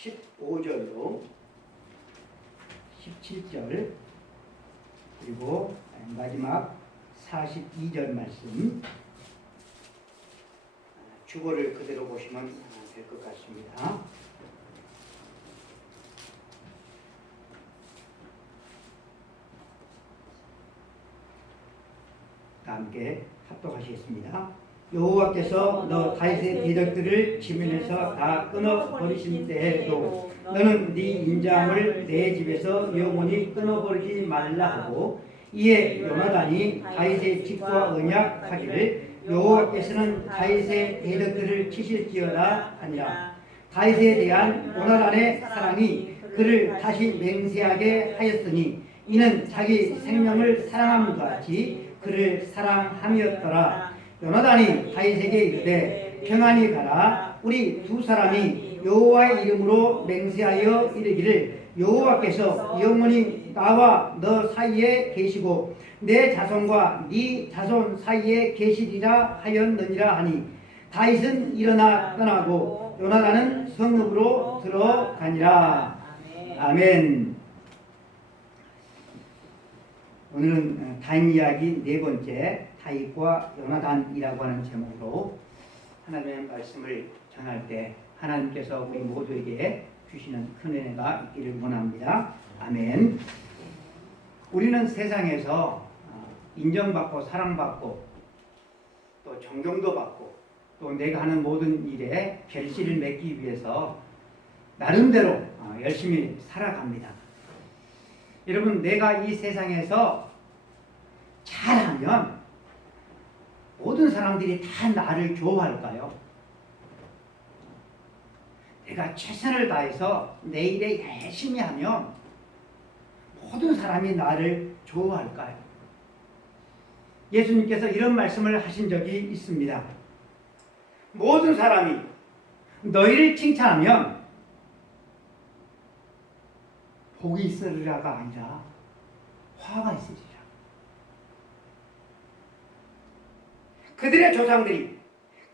15절로 17절 그리고 마지막 42절 말씀 주보를 그대로 보시면 될 것 같습니다. 함께 합독하시겠습니다. 여호와께서 너 다윗의 대적들을 지면에서 다 끊어버리신 때에도 너는 네 인자함을 내 집에서 영원히 끊어버리지 말라 하고 이에 요나단이 다윗의 집과 언약하기를 여호와께서는 다윗의 대적들을 치실지어다 하니라. 다윗에 대한 요나단의 사랑이 그를 다시 맹세하게 하였으니 이는 자기 생명을 사랑함과 같이 그를 사랑함이었더라. 요나단이 다윗에게 이르되 평안히 가라. 우리 두 사람이 여호와의 이름으로 맹세하여 이르기를 여호와께서 영원히 나와 너 사이에 계시고 내 자손과 네 자손 사이에 계시리라 하였느니라 하니 다윗은 일어나 떠나고 요나단은 성읍으로 들어가니라. 아멘. 오늘은 다윗 이야기 네 번째 다윗과 요나단이라고 하는 제목으로 하나님의 말씀을 전할 때 하나님께서 우리 모두에게 주시는 큰 은혜가 있기를 원합니다. 아멘. 우리는 세상에서 인정받고 사랑받고 또 존경도 받고 또 내가 하는 모든 일에 결실을 맺기 위해서 나름대로 열심히 살아갑니다. 여러분, 내가 이 세상에서 잘하면 모든 사람들이 다 나를 좋아할까요? 내가 최선을 다해서 내 일에 열심히 하면 모든 사람이 나를 좋아할까요? 예수님께서 이런 말씀을 하신 적이 있습니다. 모든 사람이 너희를 칭찬하면 복이 있으리라가 아니라 화가 있으리라. 그들의 조상들이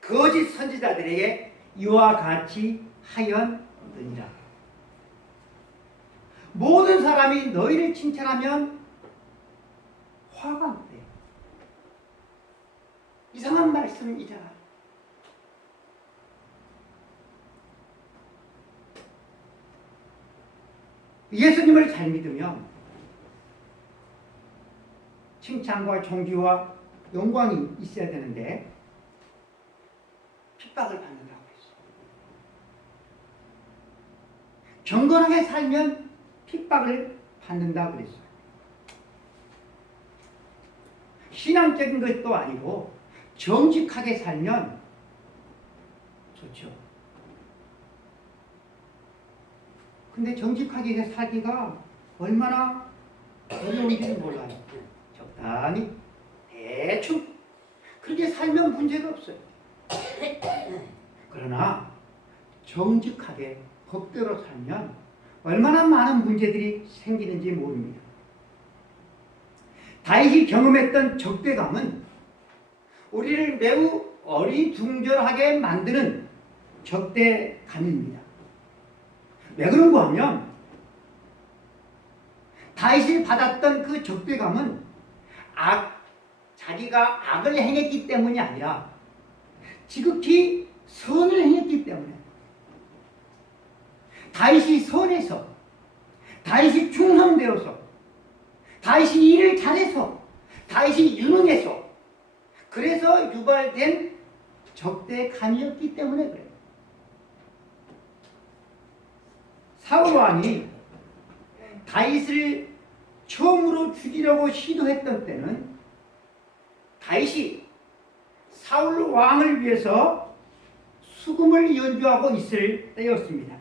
거짓 선지자들에게 이와 같이 하였느니라. 모든 사람이 너희를 칭찬하면 화가 난대. 이상한 말씀이잖아. 예수님을 잘 믿으면 칭찬과 존귀와 영광이 있어야 되는데 핍박을 받는다고 했어요. 경건하게 살면 핍박을 받는다고 그랬어요. 신앙적인 것도 아니고 정직하게 살면 좋죠. 근데 정직하게 살기가 얼마나 어려운지는 몰라요. 적당히 대충 그렇게 살면 문제가 없어요. 그러나 정직하게 법대로 살면 얼마나 많은 문제들이 생기는지 모릅니다. 다윗이 경험했던 적대감은 우리를 매우 어리둥절하게 만드는 적대감입니다. 왜 그런가 하면 다윗이 받았던 그 적대감은 자기가 악을 행했기 때문이 아니라 지극히 선을 행했기 때문에 다윗이 선해서 다윗이 충성되어서 다윗이 일을 잘해서 다윗이 유능해서 그래서 유발된 적대감이었기 때문에 그래요. 사울 왕이 다윗을 처음으로 죽이려고 시도했던 때는 다윗이 사울 왕을 위해서 수금을 연주하고 있을 때였습니다.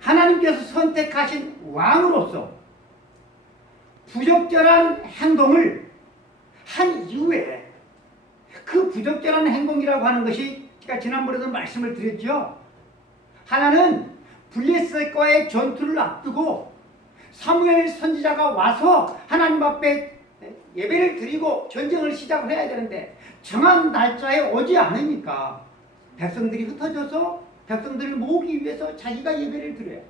하나님께서 선택하신 왕으로서 부적절한 행동을 한 이후에 그 부적절한 행동이라고 하는 것이 제가 지난번에도 말씀을 드렸죠. 하나는 블레셋과의 전투를 앞두고 사무엘 선지자가 와서 하나님 앞에 예배를 드리고 전쟁을 시작을 해야 되는데 정한 날짜에 오지 않으니까 백성들이 흩어져서 백성들을 모으기 위해서 자기가 예배를 드려요.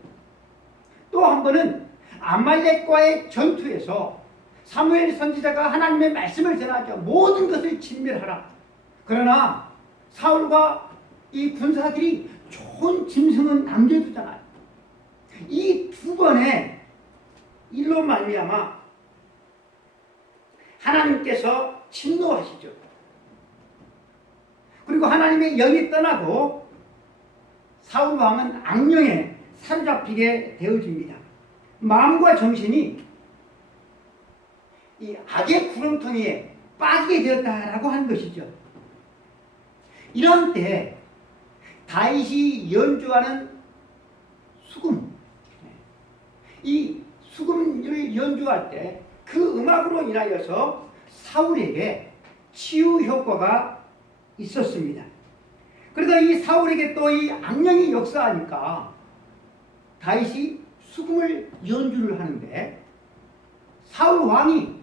또 한 번은 아말렉과의 전투에서 사무엘 선지자가 하나님의 말씀을 전하죠. 모든 것을 진멸하라. 그러나 사울과 이 군사들이 좋은 짐승은 남겨두잖아요. 이 두 번의 일로 말미암아 하나님께서 진노하시죠. 그리고 하나님의 영이 떠나고 사울 왕은 악령에 사로잡히게 되어집니다. 마음과 정신이 이 악의 구렁텅이에 빠지게 되었다라고 하는 것이죠. 이런 때 다윗이 연주하는 수금, 이 수금을 연주할 때 그 음악으로 인하여서 사울에게 치유 효과가 있었습니다. 그러다 이 사울에게 또 이 악령이 역사하니까 다윗이 수금을 연주를 하는데 사울 왕이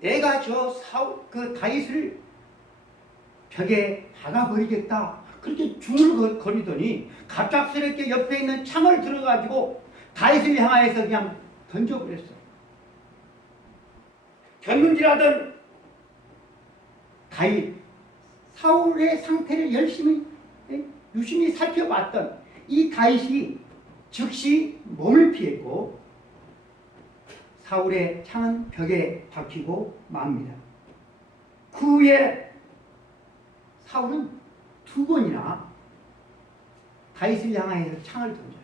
내가 그 다윗을 벽에 박아버리겠다 그렇게 중얼거리더니 갑작스럽게 옆에 있는 창을 들어가지고 다윗을 향하여서 그냥 던져버렸어. 견눈질하던 다윗, 사울의 상태를 유심히 살펴봤던 이 다윗이 즉시 몸을 피했고 사울의 창은 벽에 박히고 맙니다. 그 후에 사울은 두 번이나 다윗을 향하여서 창을 던져요.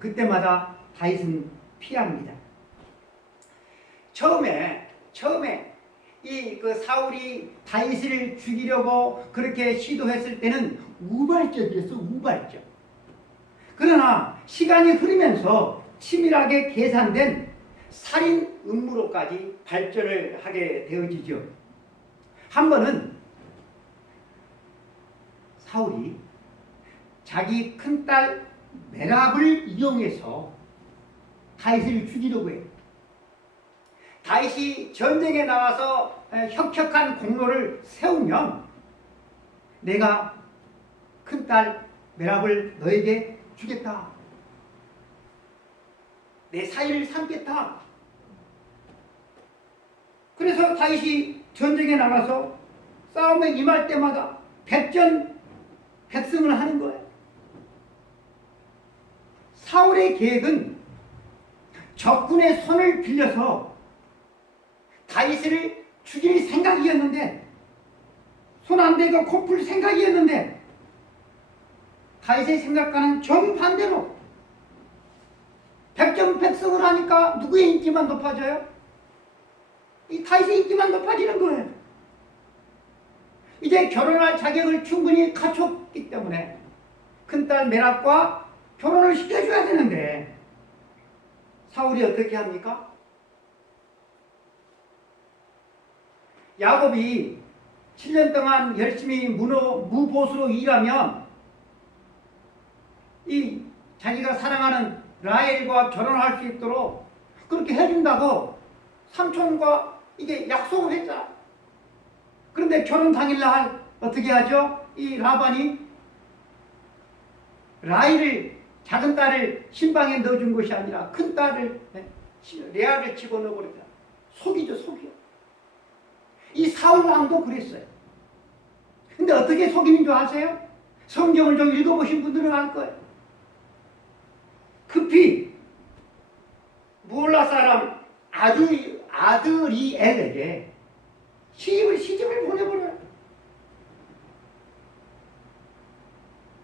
그때마다 다윗은 피합니다. 처음에 이 그 사울이 다윗을 죽이려고 그렇게 시도했을 때는 우발적이었어, 우발적. 그러나 시간이 흐르면서 치밀하게 계산된 살인 음모로까지 발전을 하게 되어지죠. 한 번은 사울이 자기 큰딸 메랍을 이용해서 다윗을 죽이려고 해요. 다윗이 전쟁에 나와서 혁혁한 공로를 세우면 내가 큰딸 메랍을 너에게 주겠다. 내 사위를 삼겠다. 그래서 다윗이 전쟁에 나가서 싸움에 임할 때마다 백전백승을 하는 거예요. 사울의 계획은 적군의 손을 빌려서 다윗을 죽일 생각이었는데, 손 안 대고 코풀 생각이었는데, 다윗의 생각과는 정반대로 백전백승을 하니까 누구의 인기만 높아져요? 이 다윗의 인기만 높아지는 거예요. 이제 결혼할 자격을 충분히 갖췄기 때문에 큰딸 메랍과 결혼을 시켜줘야 되는데 사울이 어떻게 합니까? 야곱이 7년 동안 열심히 무보수로 일하면 이 자기가 사랑하는 라헬과 결혼할 수 있도록 그렇게 해준다고 삼촌과 이게 약속을 했잖아. 그런데 결혼 당일날 어떻게 하죠? 이 라반이 라헬을 작은 딸을 신방에 넣어준 것이 아니라 큰 딸을 레아를 집어넣어버렸다. 속이죠, 속이요. 이 사울 왕도 그랬어요. 근데 어떻게 속이는 줄 아세요? 성경을 좀 읽어보신 분들은 알 거예요. 급히 무올라 사람 아드리엘에게 시집을 보내버려요.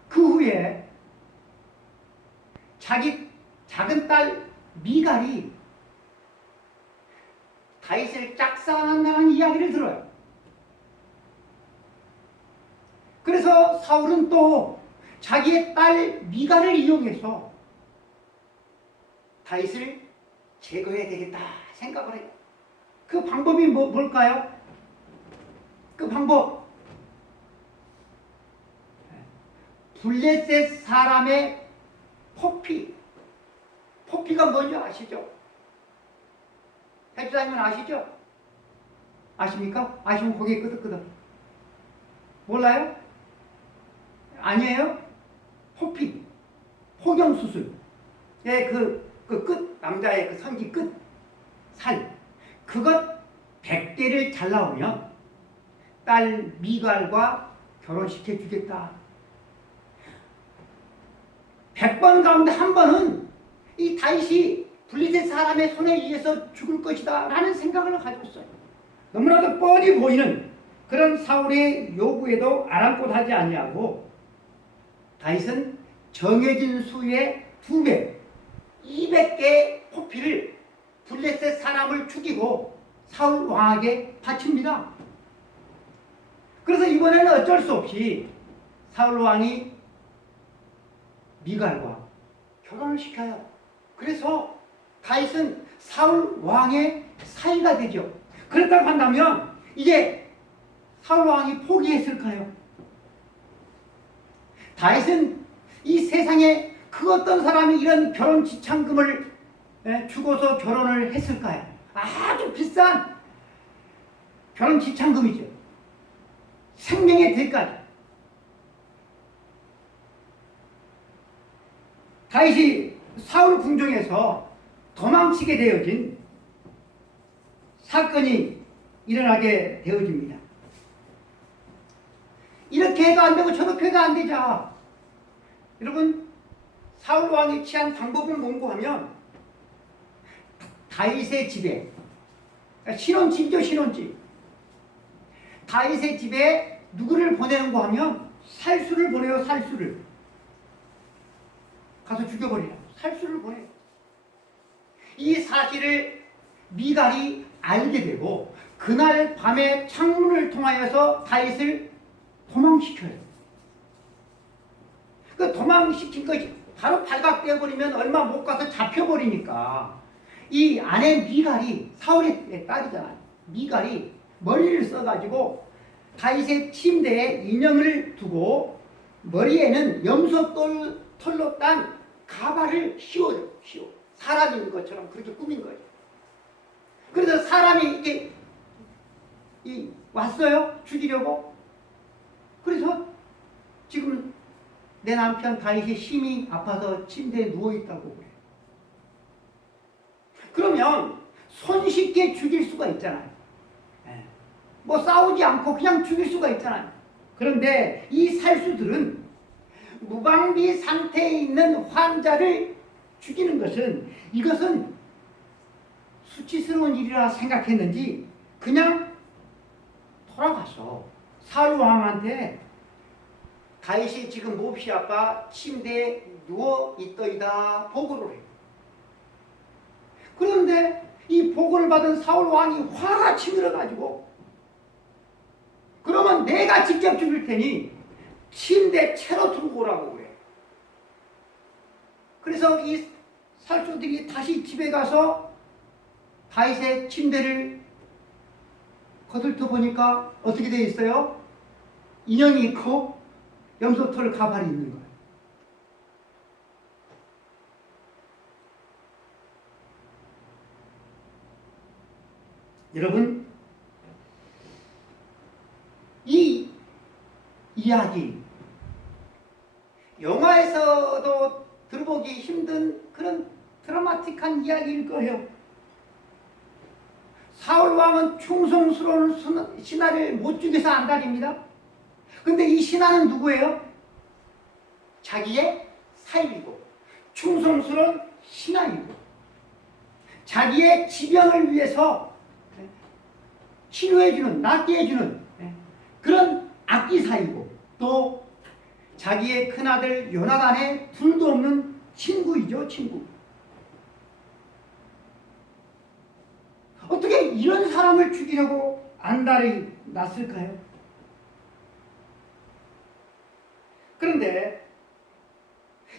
그 후에 자기 작은 딸 미갈이 다윗을 짝사랑한다는 이야기를 들어요. 그래서 사울은 또 자기의 딸 미갈을 이용해서 다윗을 제거해야 되겠다 생각을 해요. 그 방법이 뭘까요? 그 방법, 블레셋 사람의 포피가 뭔지 아시죠? 해주사님은 아시죠? 아십니까? 아시면 고개 끄덕끄덕. 몰라요? 아니에요? 호피, 포경수술, 그 끝, 남자의 그 성기 끝, 살, 그것 100개를 잘 나오면 딸 미갈과 결혼시켜 주겠다. 100번 가운데 한 번은 이 다윗이 블레셋 사람의 손에 의해서 죽을 것이다 라는 생각을 가졌어요. 너무나도 뻔히 보이는 그런 사울의 요구에도 아랑곳하지 아니하고 다윗은 정해진 수의 2배, 200개의 포피를 블레셋 사람을 죽이고 사울 왕에게 바칩니다. 그래서 이번에는 어쩔 수 없이 사울 왕이 미갈과 결혼을 시켜요. 그래서 다윗은 사울 왕의 사이가 되죠. 그렇다고 한다면 이제 사울 왕이 포기했을까요? 다윗은 이 세상에 그 어떤 사람이 이런 결혼 지참금을 주고서 결혼을 했을까요? 아주 비싼 결혼 지참금이죠. 생명의 대가죠. 다윗이 사울 궁정에서 도망치게 되어진 사건이 일어나게 되어집니다. 이렇게 해도 안 되고 저렇게 해도 안 되자. 여러분, 사울 왕이 취한 방법은 뭔고 하면 다윗의 집에, 그러니까 신혼집이죠, 신혼집. 다윗의 집에 누구를 보내는고 하면 살수를 보내요, 살수를. 가서 죽여버리라. 살수를 보내요. 이 사실을 미갈이 알게 되고 그날 밤에 창문을 통하여서 다윗을 도망시켜요. 그 도망시킨 것이 바로 발각되어 버리면 얼마 못 가서 잡혀버리니까 이 아내 미갈이, 사울의 딸이잖아요. 미갈이 머리를 써가지고 다윗의 침대에 인형을 두고 머리에는 염소 털로 딴 가발을 씌워요. 사람인 것처럼 그렇게 꾸민 거예요. 그래서 사람이 이렇게 왔어요. 죽이려고. 그래서 지금 내 남편 다윗이 심히 아파서 침대에 누워있다고 그래요. 그러면 손쉽게 죽일 수가 있잖아요. 뭐 싸우지 않고 그냥 죽일 수가 있잖아요. 그런데 이 살수들은 무방비 상태에 있는 환자를 죽이는 것은 이것은 수치스러운 일이라 생각했는지 그냥 돌아가서 사울 왕한테 다윗이 지금 몹시 아파 침대에 누워 있더이다 보고를 해요. 그런데 이 보고를 받은 사울 왕이 화가 치밀어가지고 그러면 내가 직접 죽일 테니 침대 채로 들고 오라고 그래. 그래서 이 살수들이 다시 집에 가서 다윗의 침대를 거들떠 보니까 어떻게 되어 있어요? 인형이 있고 염소털 가발이 있는 거예요. 여러분, 이 이야기 영화에서도 들어보기 힘든 그런 드라마틱한 이야기일 거예요. 사울 왕은 충성스러운 신하를 못 죽여서 안달입니다. 근데 이 신하는 누구예요? 자기의 사입이고 충성스러운 신하이고 자기의 지병을 위해서 치료해주는, 낫게 해주는 그런 악기사이고 또 자기의 큰아들 요나단의 둘도 없는 친구이죠, 친구. 어떻게 이런 사람을 죽이려고 안달이 났을까요? 그런데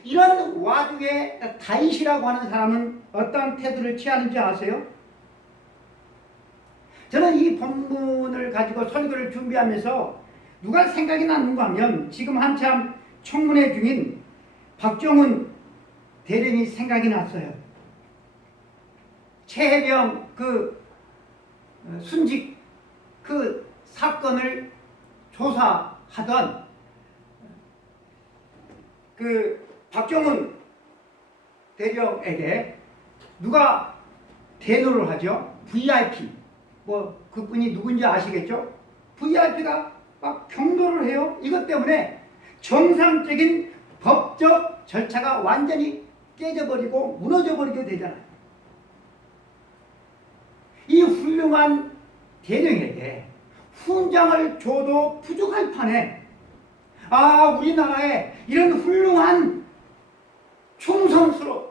이런 와중에 다윗이라고 하는 사람은 어떤 태도를 취하는지 아세요? 저는 이 본문을 가지고 설교를 준비하면서 누가 생각이 났는가 하면 지금 한참 청문회 중인 박정훈 대령이 생각이 났어요. 최해병 그 순직 그 사건을 조사하던 그 박정훈 대령에게 누가 대노를 하죠? VIP. 뭐 그분이 누군지 아시겠죠? VIP가 막 경로를 해요. 이것 때문에 정상적인 법적 절차가 완전히 깨져버리고 무너져버리게 되잖아요. 이 훌륭한 대령에게 훈장을 줘도 부족할 판에 우리나라에 이런 훌륭한 충성스러운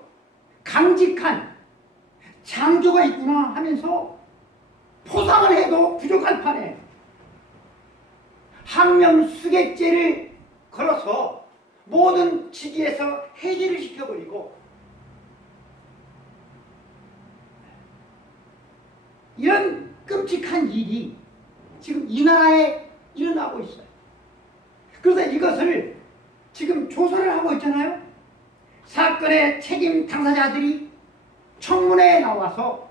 강직한 장교가 있구나 하면서 포상을 해도 부족할 판에 항명수객죄를 걸어서 모든 직위에서 해지를 시켜버리고 이런 끔찍한 일이 지금 이 나라에 일어나고 있어요. 그래서 이것을 지금 조사를 하고 있잖아요. 사건의 책임 당사자들이 청문회에 나와서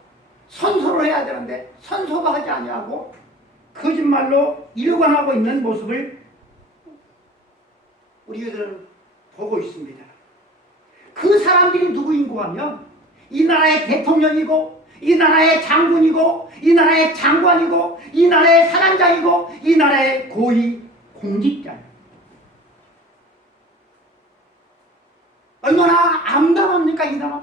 선서를 해야 되는데 선서도 하지 아니하고 거짓말로 일관하고 있는 모습을 우리들은 보고 있습니다. 그 사람들이 누구인고 하면 이 나라의 대통령이고 이 나라의 장군이고 이 나라의 장관이고 이 나라의 사단장이고 이 나라의 고위 공직자예요. 얼마나 암담합니까 이 나라?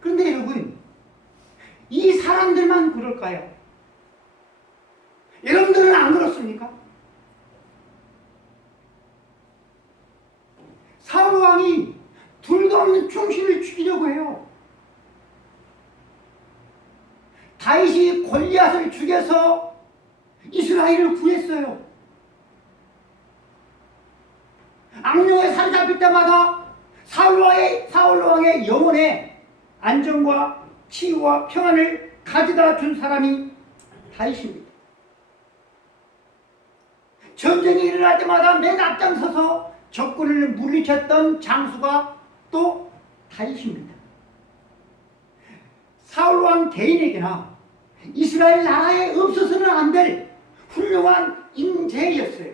그런데 여러분 이 사람들만 그럴까요? 여러분들은 안 그렇습니까? 사울 왕이 둘도 없는 충신을 죽이려고 해요. 다윗이 골리앗을 죽여서 이스라엘을 구했어요. 악령에 사로잡힐 때마다 사울 왕의 영혼에 안정과 치유와 평안을 가져다 준 사람이 다윗입니다. 전쟁이 일어날 때마다 맨 앞장서서 적군을 물리쳤던 장수가 또 다윗입니다. 사울 왕 개인에게나 이스라엘 나라에 없어서는 안 될 훌륭한 인재였어요.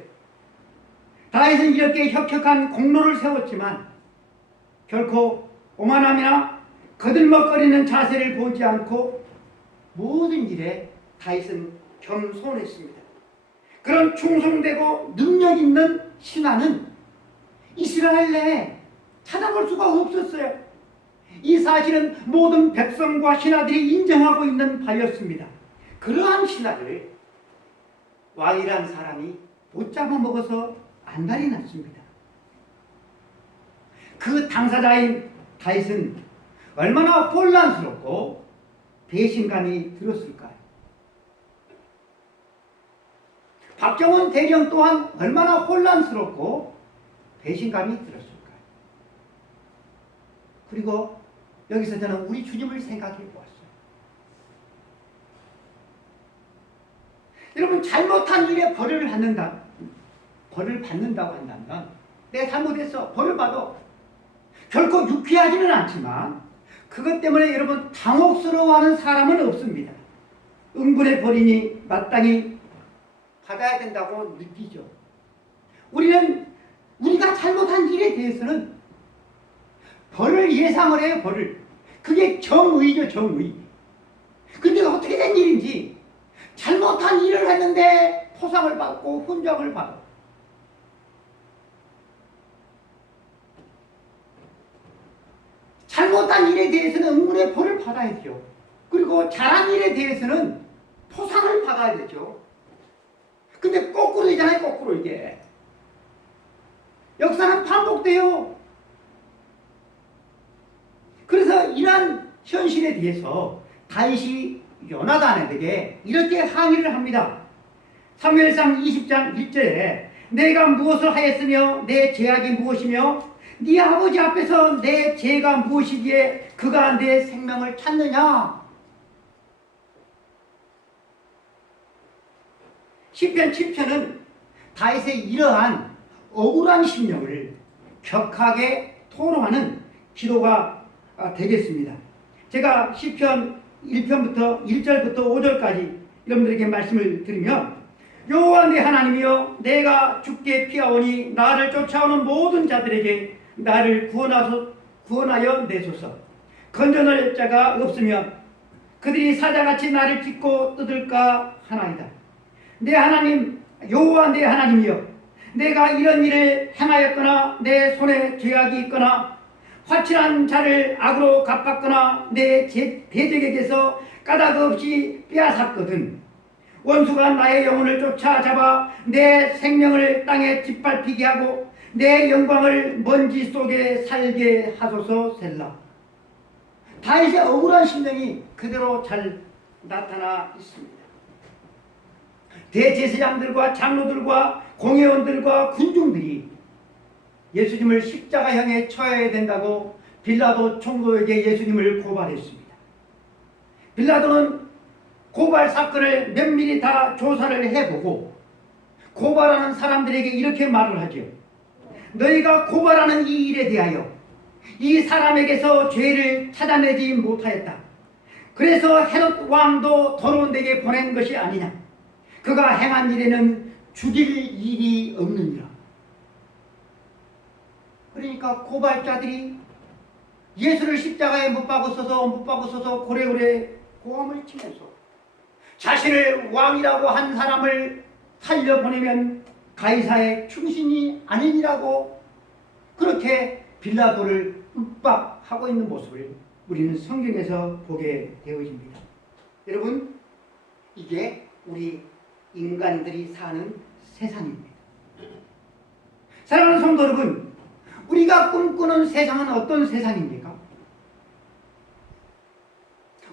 다윗은 이렇게 혁혁한 공로를 세웠지만 결코 오만함이나 거들먹거리는 자세를 보지 않고 모든 일에 다윗은 겸손했습니다. 그런 충성되고 능력 있는 신하는 이스라엘 내에 찾아볼 수가 없었어요. 이 사실은 모든 백성과 신하들이 인정하고 있는 바였습니다. 그러한 신하를 왕이란 사람이 못 잡아먹어서 안달이 났습니다. 그 당사자인 다윗은 얼마나 혼란스럽고 배신감이 들었을까요? 박정훈 대령 또한 얼마나 혼란스럽고 배신감이 들었을까요? 그리고 여기서 저는 우리 주님을 생각해 보았어요. 여러분 잘못한 일에 벌을 받는다고 한다면 내가 잘못했어 벌을 받아 결코 유쾌하지는 않지만 그것 때문에 여러분 당혹스러워하는 사람은 없습니다. 응분의 벌이니 마땅히 받아야 된다고 느끼죠. 우리가 잘못한 일에 대해서는 벌을 예상을 해요. 벌을. 그게 정의죠. 정의. 근데 어떻게 된 일인지 잘못한 일을 했는데 포상을 받고 훈장을 받아. 잘못한 일에 대해서는 응분의 벌을 받아야죠. 그리고 잘한 일에 대해서는 포상을 받아야 되죠. 근데 거꾸로잖아요. 거꾸로 이게. 역사는 반복돼요. 그래서 이러한 현실에 대해서 다윗이 요나단에게 이렇게 항의를 합니다. 사무엘상 20장 1절에 내가 무엇을 하였으며 내 죄악이 무엇이며 네 아버지 앞에서 내 죄가 무엇이기에 그가 내 생명을 찾느냐. 시편 7편은 다윗의 이러한 억울한 심령을 격하게 토로하는 기도가 되겠습니다. 제가 시편 1편부터 1절부터 5절까지 여러분들에게 말씀을 드리면 여호와 내 하나님이여, 내가 주께 피하오니 나를 쫓아오는 모든 자들에게 나를 구원하여 내소서. 건져낼 자가 없으면 그들이 사자같이 나를 찢고 뜯을까 하나이다. 내 하나님 여호와 내 하나님이여, 내가 이런 일을 행하였거나 내 손에 죄악이 있거나 화친한 자를 악으로 갚았거나 내 대적에게서 까닭 없이 빼앗았거든 원수가 나의 영혼을 쫓아잡아 내 생명을 땅에 짓밟히게 하고 내 영광을 먼지 속에 살게 하소서. 셀라. 다윗의 억울한 심정이 그대로 잘 나타나 있습니다. 대제사장들과 장로들과 공회원들과 군중들이 예수님을 십자가형에 쳐야 된다고 빌라도 총독에게 예수님을 고발했습니다. 빌라도는 고발 사건을 면밀히 다 조사를 해보고 고발하는 사람들에게 이렇게 말을 하죠. 너희가 고발하는 이 일에 대하여 이 사람에게서 죄를 찾아내지 못하였다. 그래서 헤롯 왕도 더러운 데게 보낸 것이 아니냐. 그가 행한 일에는 죽일 일이 없느니라. 그러니까 고발자들이 예수를 십자가에 못 박으셔서 고래고래 고함을 치면서 자신을 왕이라고 한 사람을 살려보내면 가이사의 충신이 아니니라고 그렇게 빌라도를 윽박하고 있는 모습을 우리는 성경에서 보게 되어집니다. 여러분, 이게 우리 인간들이 사는 세상입니다. 사랑하는 성도 여러분, 우리가 꿈꾸는 세상은 어떤 세상입니까?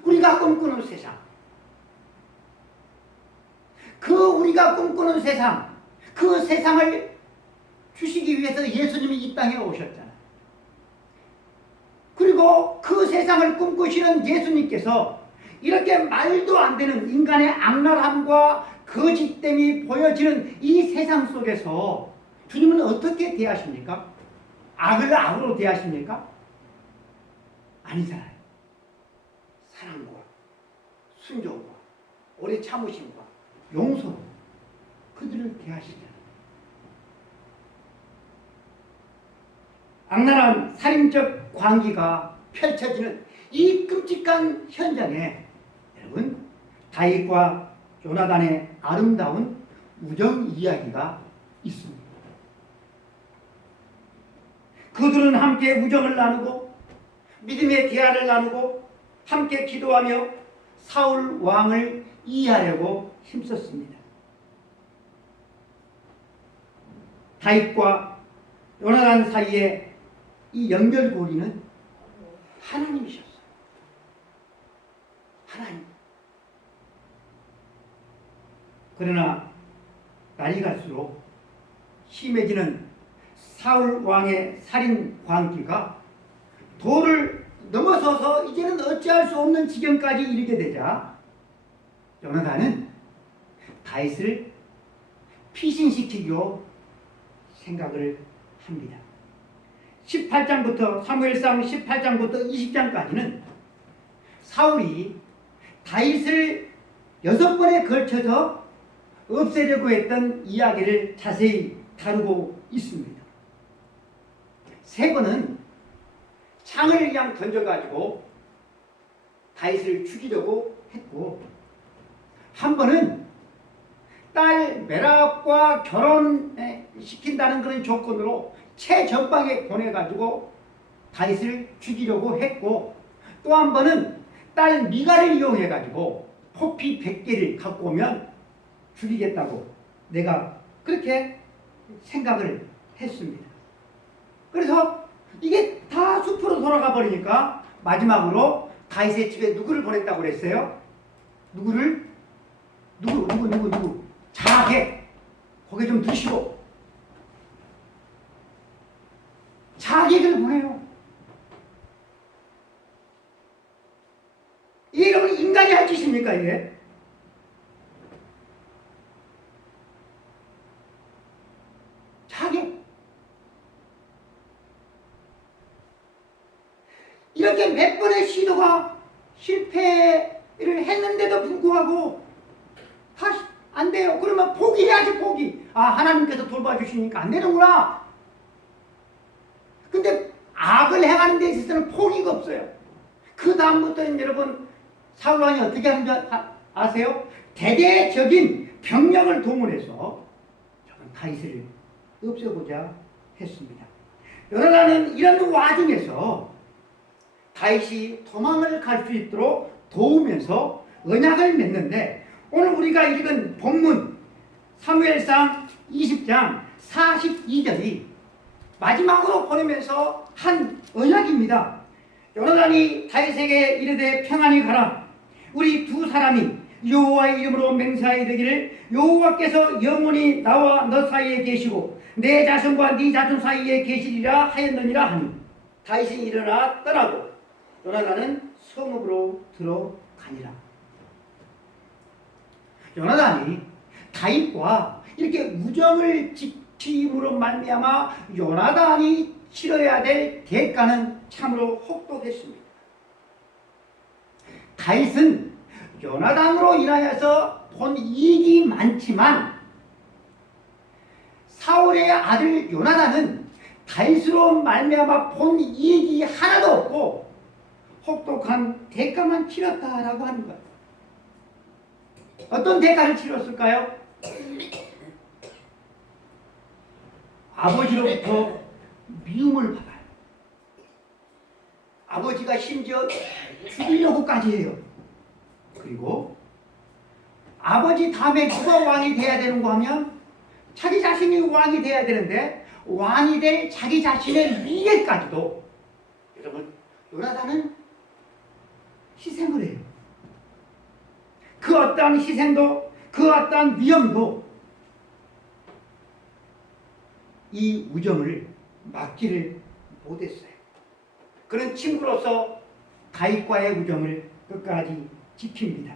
우리가 꿈꾸는 세상, 우리가 꿈꾸는 세상, 그 세상을 주시기 위해서 예수님이 이 땅에 오셨잖아요. 그리고 그 세상을 꿈꾸시는 예수님께서 이렇게 말도 안 되는 인간의 악랄함과 거짓됨이 보여지는 이 세상 속에서 주님은 어떻게 대하십니까? 악을 악으로 대하십니까? 아니잖아요. 사랑과 순종과 오래 참으심과 용서로 그들을 대하시잖아요. 악랄한 살인적 광기가 펼쳐지는 이 끔찍한 현장에 여러분, 다윗과 요나단의 아름다운 우정 이야기가 있습니다. 그들은 함께 우정을 나누고 믿음의 대화를 나누고 함께 기도하며 사울 왕을 이해하려고 힘썼습니다. 다윗과 요나단 사이에 이 연결고리는 하나님이셨어요. 하나님. 그러나 날이 갈수록 심해지는 사울 왕의 살인 광기가 도를 넘어서서 이제는 어찌할 수 없는 지경까지 이르게 되자 요나단은 다윗을 피신시키기로 생각을 합니다. 18장부터 사무엘상 18장부터 20장까지는 사울이 다윗을 6번에 걸쳐서 없애려고 했던 이야기를 자세히 다루고 있습니다. 3번은 창을 그냥 던져가지고 다윗을 죽이려고 했고, 1번은 딸 메랍과 결혼시킨다는 그런 조건으로 최전방에 보내가지고 다윗을 죽이려고 했고, 또 1번은 딸 미갈을 이용해가지고 포피 100개를 갖고 오면 죽이겠다고 내가 그렇게 생각을 했습니다. 그래서 이게 다 숲으로 돌아가 버리니까 마지막으로 다윗의 집에 누구를 보냈다고 그랬어요? 누구? 자객. 고개 좀 드시고 자객을 보내요. 이게 여러분 인간이 할 짓입니까 이게? 자객. 이렇게 몇 번의 시도가 실패를 했는데도 불구하고 다시 안 돼요. 그러면 포기해야지, 포기. 아, 하나님께서 돌봐주시니까 안 되는구나. 근데 악을 행하는 데 있어서는 포기가 없어요. 그 다음부터는 여러분 사울왕이 어떻게 하는지 아세요? 대대적인 병력을 동원해서 다윗을 없애고자 했습니다. 요나단은 이런 와중에서 다윗이 도망을 갈 수 있도록 도우면서 언약을 맺는데, 오늘 우리가 읽은 본문 사무엘상 20장 42절이 마지막으로 보내면서 한 언약입니다. 요나단이 다윗에게 이르되 평안히 가라. 우리 두 사람이 여호와의 이름으로 맹세하여 이르기를 여호와께서 영원히 나와 너 사이에 계시고 내 자손과 네 자손 사이에 계시리라 하였느니라 하니, 다윗이 일어나 떠나고 요나단은 성읍으로 들어가니라. 요나단이 다윗과 이렇게 우정을 지킴으로 말미암아 요나단이 치러야 될 대가는 참으로 혹독했습니다. 다윗은 요나단으로 인하여서 본 이익이 많지만 사울의 아들 요나단은 다윗으로 말미암아 본 이익이 하나도 없고 혹독한 대가만 치렀다라고 하는 거예요. 어떤 대가를 치렀을까요? 아버지로부터 미움을 받아요. 아버지가 심지어 죽이려고까지 해요. 그리고 아버지 다음에 누가 왕이 돼야 되는가 하면 자기 자신이 왕이 돼야 되는데, 왕이 될 자기 자신의 미래까지도 여러분 요나단은 희생을 해요. 그 어떠한 희생도, 그 어떠한 위험도 이 우정을 막지를 못했어요. 그런 친구로서 다윗과의 우정을 끝까지 지킵니다.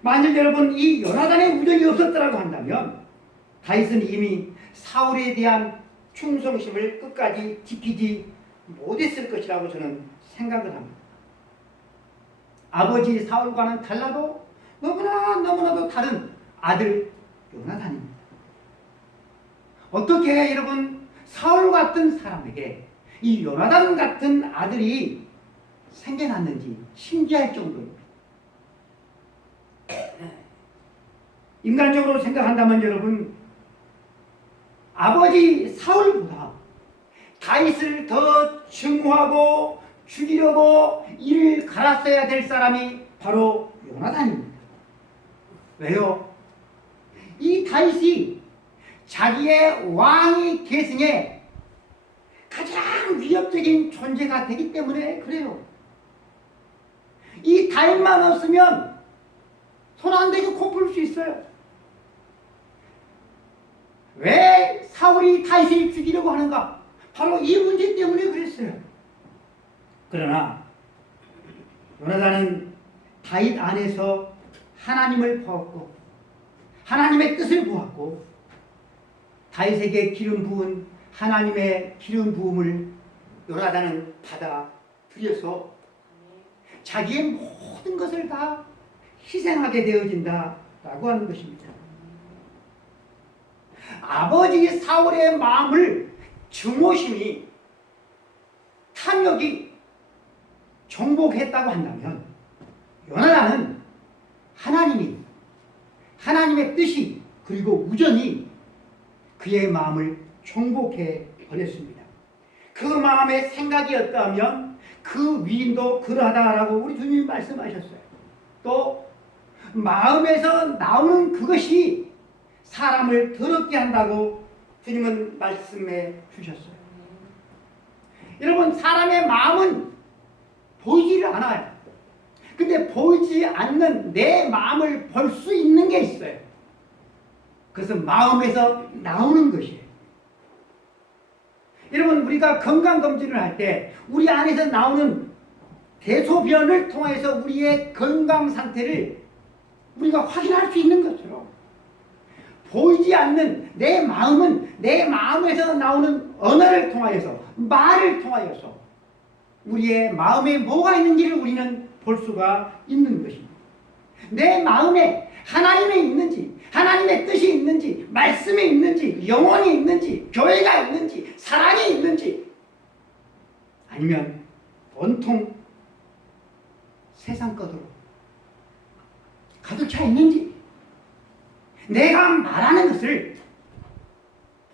만일 여러분 이 요나단의 우정이 없었더라고 한다면 다윗은 이미 사울에 대한 충성심을 끝까지 지키지 못했을 것이라고 저는 생각을 합니다. 아버지 사울과는 달라도 너무나도 다른 아들 요나단입니다. 어떻게 여러분 사울 같은 사람에게 이 요나단 같은 아들이 생겨났는지 신기할 정도입니다. 인간적으로 생각한다면 여러분, 아버지 사울보다 다윗을 더 증오하고 죽이려고 이를 갈았어야 될 사람이 바로 요나단입니다. 왜요? 이 다윗이 자기의 왕위 계승에 가장 위협적인 존재가 되기 때문에 그래요. 이 다윗만 없으면 손 안 대고 코 풀 수 있어요. 왜 사울이 다윗을 죽이려고 하는가? 바로 이 문제 때문에 그랬어요. 그러나 요나단은 다윗 안에서 하나님을 보았고 하나님의 뜻을 보았고 다윗에게 기름 부은 하나님의 기름 부음을 요나단은 받아들여서 자기의 모든 것을 다 희생하게 되어진다라고 하는 것입니다. 아버지 사울의 마음을 증오심이, 탐욕이 정복했다고 한다면 요나단은 하나님의 뜻이 그리고 우정이 그의 마음을 정복해 버렸습니다. 그 마음의 생각이 어떠하면 그 위인도 그러하다라고 우리 주님이 말씀하셨어요. 또 마음에서 나오는 그것이 사람을 더럽게 한다고 주님은 말씀해 주셨어요. 여러분, 사람의 마음은 보이지를 않아요. 근데 보이지 않는 내 마음을 볼 수 있는 게 있어요. 그것은 마음에서 나오는 것이에요. 여러분, 우리가 건강검진을 할 때 우리 안에서 나오는 대소변을 통해서 우리의 건강 상태를 우리가 확인할 수 있는 것처럼 보이지 않는 내 마음은 내 마음에서 나오는 언어를 통하여서, 말을 통하여서 우리의 마음에 뭐가 있는지를 우리는 볼 수가 있는 것입니다. 내 마음에 하나님이 있는지 하나님의 뜻이 있는지, 말씀이 있는지, 영혼이 있는지, 교회가 있는지, 사랑이 있는지, 아니면 온통 세상 것으로 가득 차 있는지, 내가 말하는 것을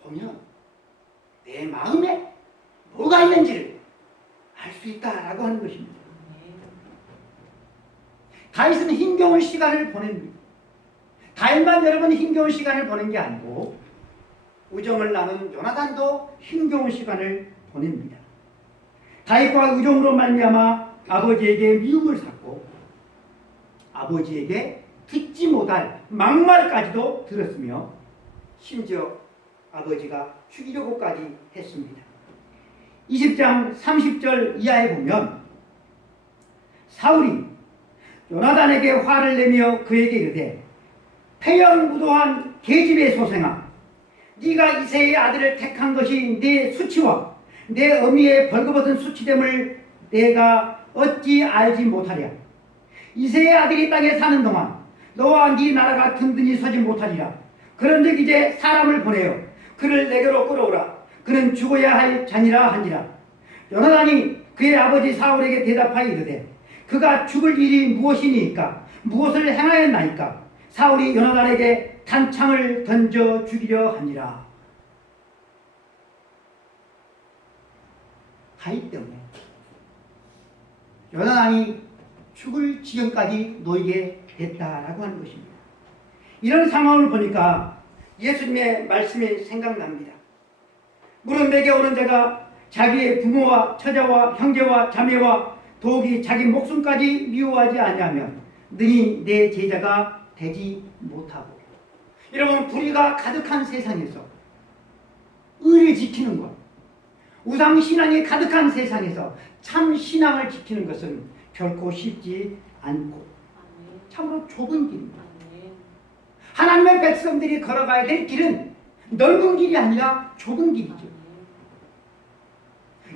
보면 내 마음에 뭐가 있는지를 알 수 있다라고 하는 것입니다. 다윗은 힘겨운 시간을 보냅니다. 다윗만 여러분 힘겨운 시간을 보낸 게 아니고 우정을 나눈 요나단도 힘겨운 시간을 보냅니다. 다윗과 우정으로 말미암아 아버지에게 미움을 샀고 아버지에게 듣지 못할 막말까지도 들었으며 심지어 아버지가 죽이려고까지 했습니다. 20장 30절 이하에 보면 사울이 요나단에게 화를 내며 그에게 이르되 패연무도한 계집의 소생아, 네가 이새의 아들을 택한 것이 네 수치와 내 어미의 벌거벗은 수치됨을 내가 어찌 알지 못하랴. 이새의 아들이 땅에 사는 동안 너와 네 나라가 든든히 서지 못하리라. 그런즉 이제 사람을 보내어 그를 내게로 끌어오라. 그는 죽어야 할 자니라 하니라. 요나단이 그의 아버지 사울에게 대답하여 이르되 그가 죽을 일이 무엇이니까? 무엇을 행하였나이까? 사울이 요나단에게 단창을 던져 죽이려 하니라. 다윗 때문에 요나단이 죽을 지경까지 놓이게 됐다라고 하는 것입니다. 이런 상황을 보니까 예수님의 말씀이 생각납니다. 물은 내게 오는 자가 자기의 부모와 처자와 형제와 자매와 더욱이 자기 목숨까지 미워하지 아니하면 능히 내 제자가 되지 못하고. 여러분, 불의가 가득한 세상에서 의를 지키는 것, 우상신앙이 가득한 세상에서 참 신앙을 지키는 것은 결코 쉽지 않고 참으로 좁은 길입니다. 하나님의 백성들이 걸어가야 될 길은 넓은 길이 아니라 좁은 길이죠.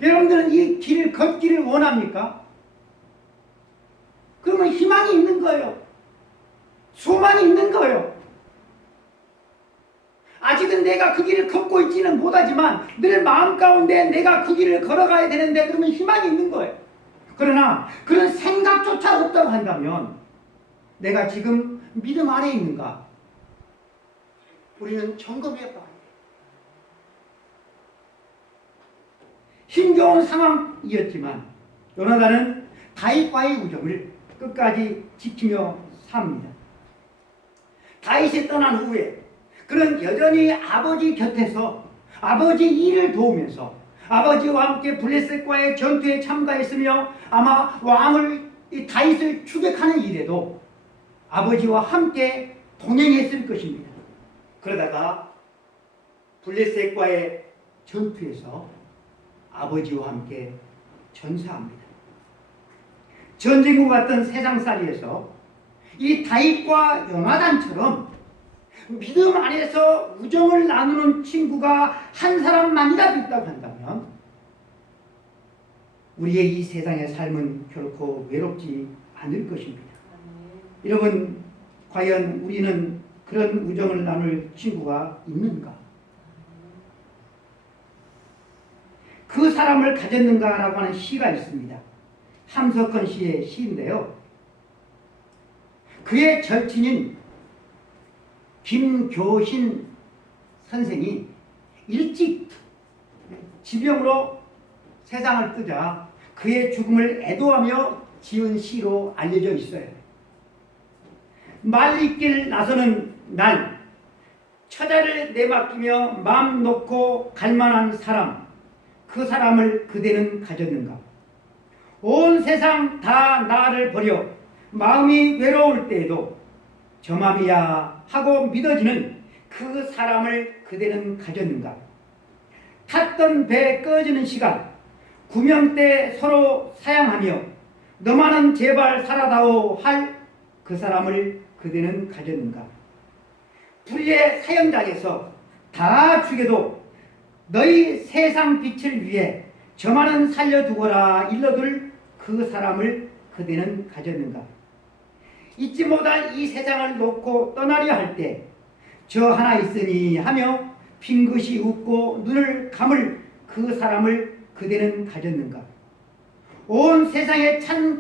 여러분들은 이 길을 걷기를 원합니까? 그러면 희망이 있는 거예요. 소망이 있는 거예요. 아직은 내가 그 길을 걷고 있지는 못하지만 늘 마음 가운데 내가 그 길을 걸어가야 되는데 그러면 희망이 있는 거예요. 그러나 그런 생각조차 없다고 한다면 내가 지금 믿음 안에 있는가? 우리는 점검해 봐야 돼요. 힘겨운 상황이었지만 요나단은 다윗과의 우정을 끝까지 지키며 삽니다. 다윗이 떠난 후에 그는 여전히 아버지 곁에서 아버지 일을 도우면서 아버지와 함께 블레셋과의 전투에 참가했으며 아마 왕을 다윗을 추격하는 일에도 아버지와 함께 동행했을 것입니다. 그러다가 블레셋과의 전투에서 아버지와 함께 전사합니다. 전쟁과 같은 세상살이에서 이 다윗과 요나단처럼 믿음 안에서 우정을 나누는 친구가 한 사람만이라도 있다고 한다면 우리의 이 세상의 삶은 결코 외롭지 않을 것입니다. 여러분, 과연 우리는 그런 우정을 나눌 친구가 있는가? 그 사람을 가졌는가라고 하는 시가 있습니다. 함석헌 씨의 시인데요. 그의 절친인 김교신 선생이 일찍 지병으로 세상을 뜨자 그의 죽음을 애도하며 지은 시로 알려져 있어요. 말리길 나서는 날 처자를 내맡기며 마음 놓고 갈만한 사람, 그 사람을 그대는 가졌는가? 온 세상 다 나를 버려 마음이 외로울 때에도 저 맘이야 하고 믿어지는 그 사람을 그대는 가졌는가? 탔던 배 꺼지는 시간, 구명 때 서로 사양하며 너만은 제발 살아다오 할 그 사람을 그대는 가졌는가? 불의의 사형장에서 다 죽여도 너희 세상 빛을 위해 저만은 살려두거라 일러둘 그 사람을 그대는 가졌는가? 잊지 못할 이 세상을 놓고 떠나려 할 때 저 하나 있으니 하며 빙긋이 웃고 눈을 감을 그 사람을 그대는 가졌는가? 온 세상의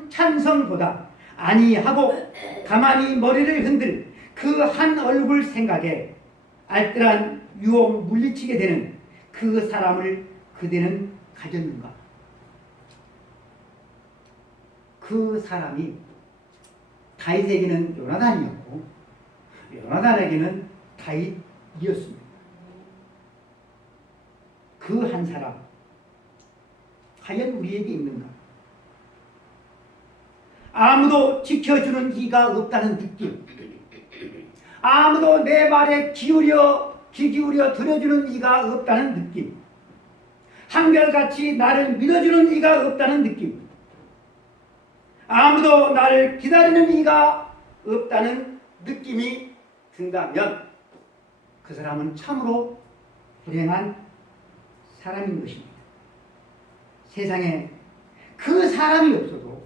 찬성보다 아니하고 가만히 머리를 흔들 그 한 얼굴 생각에 알뜰한 유혹 물리치게 되는 그 사람을 그대는 가졌는가? 그 사람이 다윗에게는 요나단이었고 요나단에게는 다윗이었습니다. 그 한 사람 과연 우리에게 있는가? 아무도 지켜주는 이가 없다는 느낌, 아무도 내 말에 귀 기울여 들어주는 이가 없다는 느낌, 한결같이 나를 믿어주는 이가 없다는 느낌, 아무도 나를 기다리는 이가 없다는 느낌이 든다면 그 사람은 참으로 불행한 사람인 것입니다. 세상에 그 사람이 없어도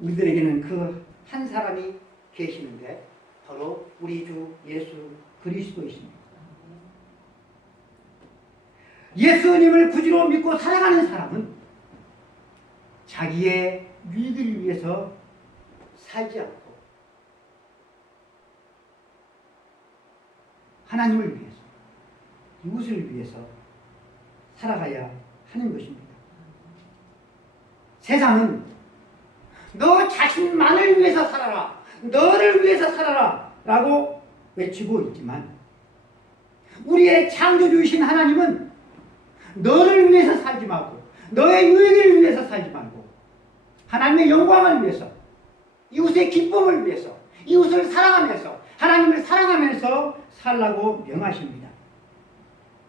우리들에게는 그 한 사람이 계시는데 바로 우리 주 예수 그리스도이십니다. 예수님을 구주로 믿고 살아가는 사람은 자기의 유익을 위해서 살지 않고 하나님을 위해서, 이웃을 위해서 살아가야 하는 것입니다. 세상은 너 자신만을 위해서 살아라, 너를 위해서 살아라 라고 외치고 있지만 우리의 창조주이신 하나님은 너를 위해서 살지 말고 너의 유익을 위해서 살지 말고 하나님의 영광을 위해서, 이웃의 기쁨을 위해서, 이웃을 사랑하면서 하나님을 사랑하면서 살라고 명하십니다.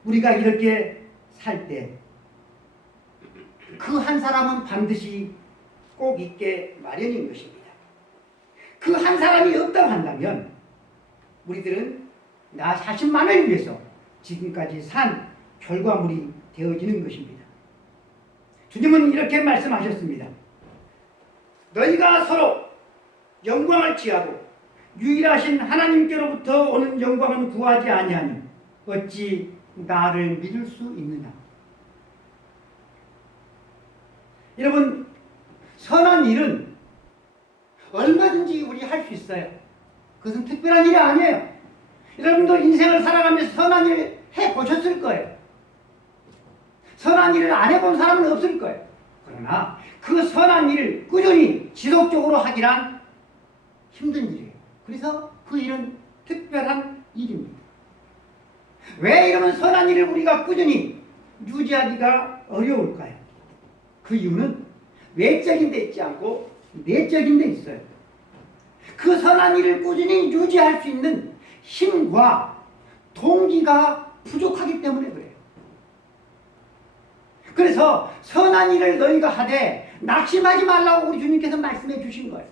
우리가 이렇게 살 때 그 한 사람은 반드시 꼭 있게 마련인 것입니다. 그 한 사람이 없다고 한다면 우리들은 나 자신만을 위해서 지금까지 산 결과물이 되어지는 것입니다. 주님은 이렇게 말씀하셨습니다. 너희가 서로 영광을 취하고 유일하신 하나님께로부터 오는 영광은 구하지 아니하니 어찌 나를 믿을 수 있느냐. 여러분, 선한 일은 얼마든지 우리 할 수 있어요. 그것은 특별한 일이 아니에요. 여러분도 인생을 살아가면서 선한 일 해보셨을 거예요. 선한 일을 안 해본 사람은 없을 거예요. 그러나 그 선한 일을 꾸준히 지속적으로 하기란 힘든 일이에요. 그래서 그 일은 특별한 일입니다. 왜 이러면 선한 일을 우리가 꾸준히 유지하기가 어려울까요? 그 이유는 외적인 데 있지 않고 내적인 데 있어요. 그 선한 일을 꾸준히 유지할 수 있는 힘과 동기가 부족하기 때문에 그래요. 그래서 선한 일을 너희가 하되 낙심하지 말라고 우리 주님께서 말씀해 주신 거예요.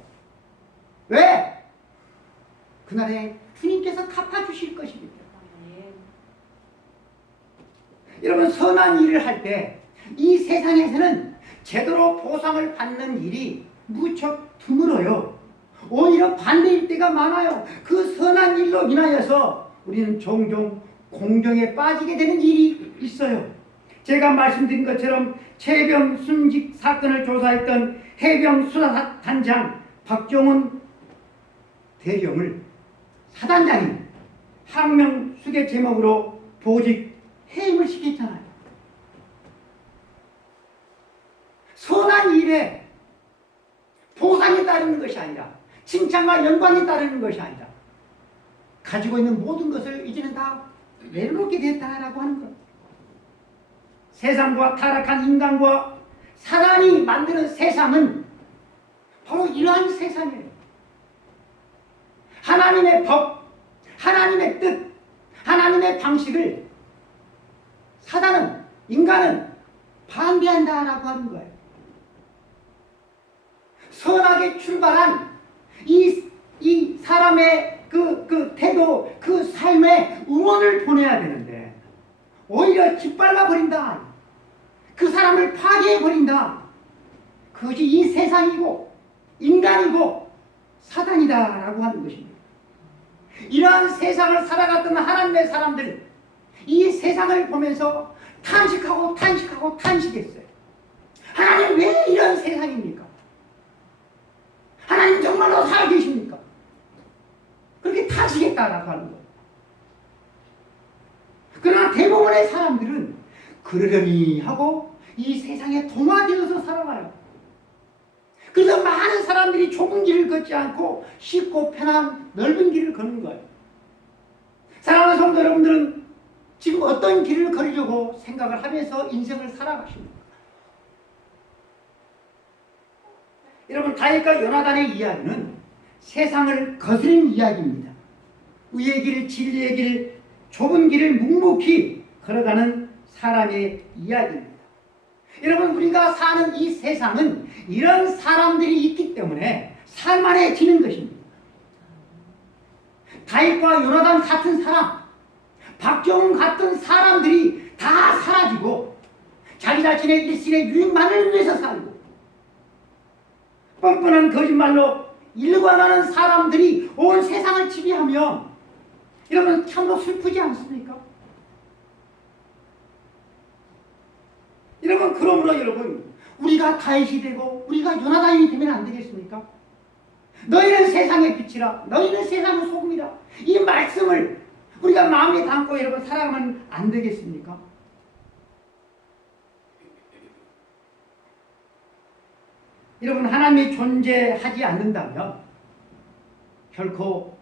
왜? 그날에 주님께서 갚아주실 것입니다. 여러분, 선한 일을 할 때 이 세상에서는 제대로 보상을 받는 일이 무척 드물어요. 오히려 반대일 때가 많아요. 그 선한 일로 인하여서 우리는 종종 공경에 빠지게 되는 일이 있어요. 제가 말씀드린 것처럼 최병 순직 사건을 조사했던 해병 수사단장 박종훈 대령을 사단장이 항명수계 제목으로 보직 해임을 시켰잖아요. 선한 일에 보상이 따르는 것이 아니라, 칭찬과 영광이 따르는 것이 아니라 가지고 있는 모든 것을 이제는 다 내려놓게 됐다라고 하는 것. 세상과 타락한 인간과 사단이 만드는 세상은 바로 이러한 세상이에요. 하나님의 법, 하나님의 뜻, 하나님의 방식을 사단은, 인간은 반대한다라고 하는 거예요. 선하게 출발한 이 사람의 그 태도, 그 삶에 응원을 보내야 되는데 오히려 짓밟아 버린다. 그 사람을 파괴해 버린다. 그것이 이 세상이고 인간이고 사단이다라고 하는 것입니다. 이러한 세상을 살아갔던 하나님의 사람들, 이 세상을 보면서 탄식하고 탄식하고 탄식했어요. 하나님 왜 이런 세상입니까? 하나님 정말로 살아계십니까? 그렇게 탄식했다라고 하는 거예요. 그러나 대부분의 사람들은 그러려니 하고 이 세상에 동화되어서 살아가요. 그래서 많은 사람들이 좁은 길을 걷지 않고 쉽고 편한 넓은 길을 걷는 거예요. 사랑하는 성도 여러분들은 지금 어떤 길을 걸으려고 생각을 하면서 인생을 살아가십니까? 여러분, 다윗과 요나단의 이야기는 세상을 거스른 이야기입니다. 의의 길, 진리의 길, 좁은 길을 묵묵히 걸어가는 사람의 이야기입니다. 여러분, 우리가 사는 이 세상은 이런 사람들이 있기 때문에 살만해지는 것입니다. 다윗과 요나단 같은 사람, 박정훈 같은 사람들이 다 사라지고 자기 자신의 일신의 유익만을 위해서 살고 뻔뻔한 거짓말로 일관하는 사람들이 온 세상을 지배하며 여러분 참으로 슬프지 않습니까? 여러분, 그러므로 여러분 우리가 다윗이 되고 우리가 요나단이 되면 안 되겠습니까? 너희는 세상의 빛이라, 너희는 세상의 소금이라, 이 말씀을 우리가 마음에 담고 여러분 살아가면 안 되겠습니까? 여러분, 하나님이 존재하지 않는다면 결코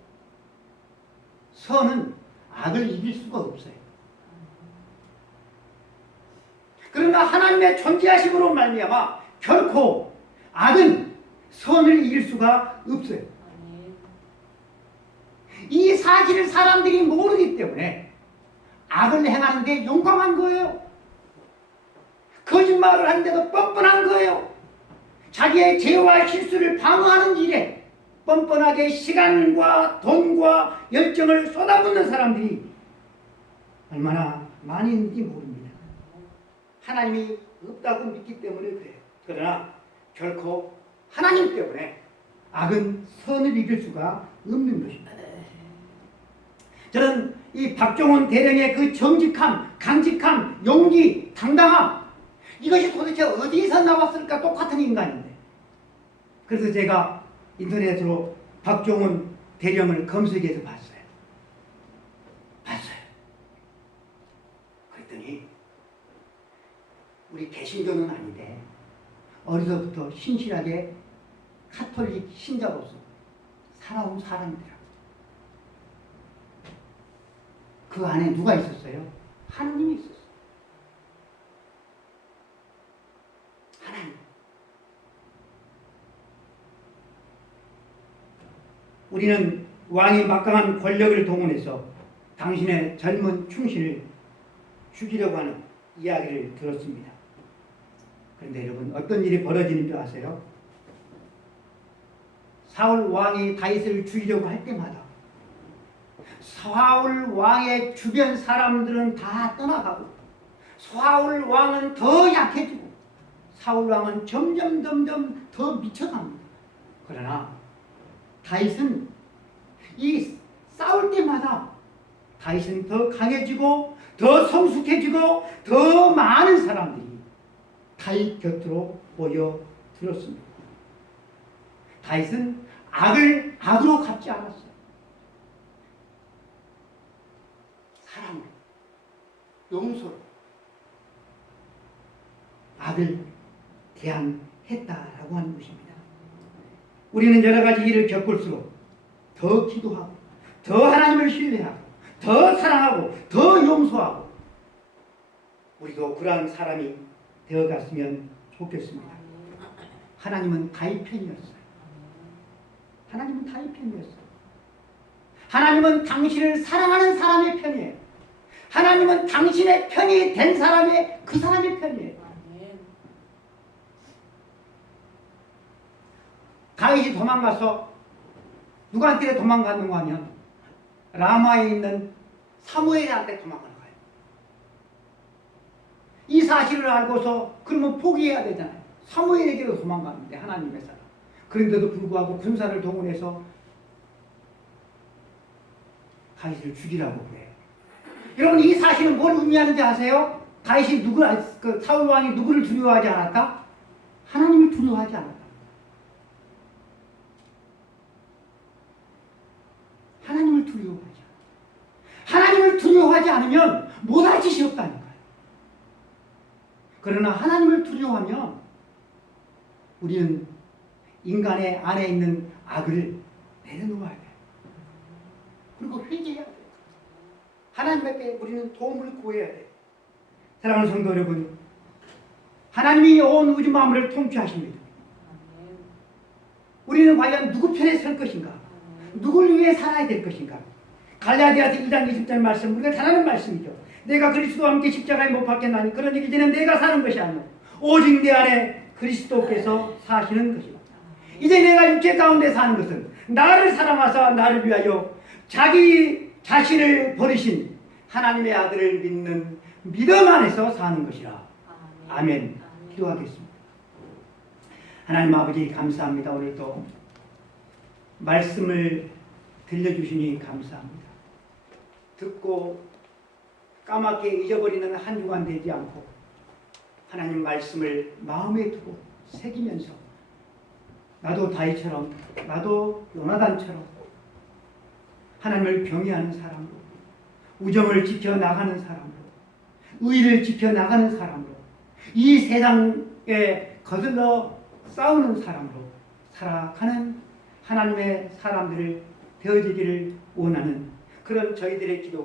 선은 악을 이길 수가 없어요. 그러나 하나님의 존재하심으로 말미암아 결코 악은 선을 이길 수가 없어요. 이 사실을 사람들이 모르기 때문에 악을 행하는데 용감한 거예요. 거짓말을 하는데도 뻔뻔한 거예요. 자기의 죄와 실수를 방어하는 일에 뻔뻔하게 시간과 돈과 열정을 쏟아붓는 사람들이 얼마나 많이 있는지 모릅니다. 하나님이 없다고 믿기 때문에 그래요. 그러나 결코 하나님 때문에 악은 선을 이길 수가 없는 것입니다. 저는 이 박정훈 대령의 그 정직함, 강직함, 용기, 당당함, 이것이 도대체 어디서 나왔을까? 똑같은 인간인데. 그래서 제가 인터넷으로 박정훈 대령을 검색해서 봤어요. 그랬더니 우리 개신교는 아닌데 어려서부터 신실하게 카톨릭 신자로서 살아온 사람이더라고요. 그 안에 누가 있었어요? 하나님이 있었어요. 하나님. 우리는 왕이 막강한 권력을 동원해서 당신의 젊은 충신을 죽이려고 하는 이야기를 들었습니다. 그런데 여러분, 어떤 일이 벌어지는 줄 아세요? 사울 왕이 다윗을 죽이려고 할 때마다 사울 왕의 주변 사람들은 다 떠나가고 사울 왕은 더 약해지고 사울 왕은 점점 더 미쳐갑니다. 그러나 다윗은 이 싸울 때마다 다윗은 더 강해지고 더 성숙해지고 더 많은 사람들이 다윗 곁으로 모여들었습니다. 다윗은 악을 악으로 갚지 않았어요. 사랑으로, 용서로 악을 대항했다라고 하는 것입니다. 우리는 여러 가지 일을 겪을수록 더 기도하고 더 하나님을 신뢰하고 더 사랑하고 더 용서하고 우리도 그러한 사람이 되어갔으면 좋겠습니다. 하나님은 다윗 편이었어요. 하나님은 다윗 편이었어요. 하나님은 당신을 사랑하는 사람의 편이에요. 하나님은 당신의 편이 된 사람의 그 사람의 편이에요. 다윗이 도망가서 누구한테 도망가는가 하면 라마에 있는 사무엘한테 도망가는 거예요. 이 사실을 알고서 그러면 포기해야 되잖아요. 사무엘에게로 도망가는데 하나님의 사람. 그런데도 불구하고 군사를 동원해서 다윗을 죽이라고 그래요. 여러분 이 사실은 뭘 의미하는지 아세요? 다윗이 그 사울 왕이 누구를 두려워하지 않았다? 하나님을 두려워하지 않았다. 하나님을 두려워하지 않았다. 하나님을 두려워하지 않으면 못할 짓이 없다니까요. 그러나 하나님을 두려워하면 우리는 인간의 안에 있는 악을 내려놓아야 돼요. 그리고 회개해야 돼요. 하나님께 우리는 도움을 구해야 돼요. 사랑하는 성도 여러분, 하나님이 온 우주 만물을 통치하십니다. 우리는 과연 누구 편에 설 것인가? 누구를 위해 살아야 될 것인가? 갈라디아서 2장 20절 말씀, 우리가 잘 아는 말씀이죠. 내가 그리스도와 함께 십자가에 못 박혔나니 그러니 이제는 내가 사는 것이 아니오 오직 내 안에 그리스도께서 사시는 것이다. 이제 내가 육체 가운데 사는 것은 나를 사랑하사 나를 위하여 자기 자신을 버리신 하나님의 아들을 믿는 믿음 안에서 사는 것이라. 아멘. 기도하겠습니다. 하나님 아버지 감사합니다. 오늘도 말씀을 들려주시니 감사합니다. 듣고 까맣게 잊어버리는 한 주간 되지 않고 하나님 말씀을 마음에 두고 새기면서 나도 다윗처럼 나도 요나단처럼 하나님을 경외하는 사람으로 우정을 지켜나가는 사람으로 의를 지켜나가는 사람으로 이 세상에 거슬러 싸우는 사람으로 살아가는 하나님의 사람들을 되어지기를 원하는 그런 저희들의 기도가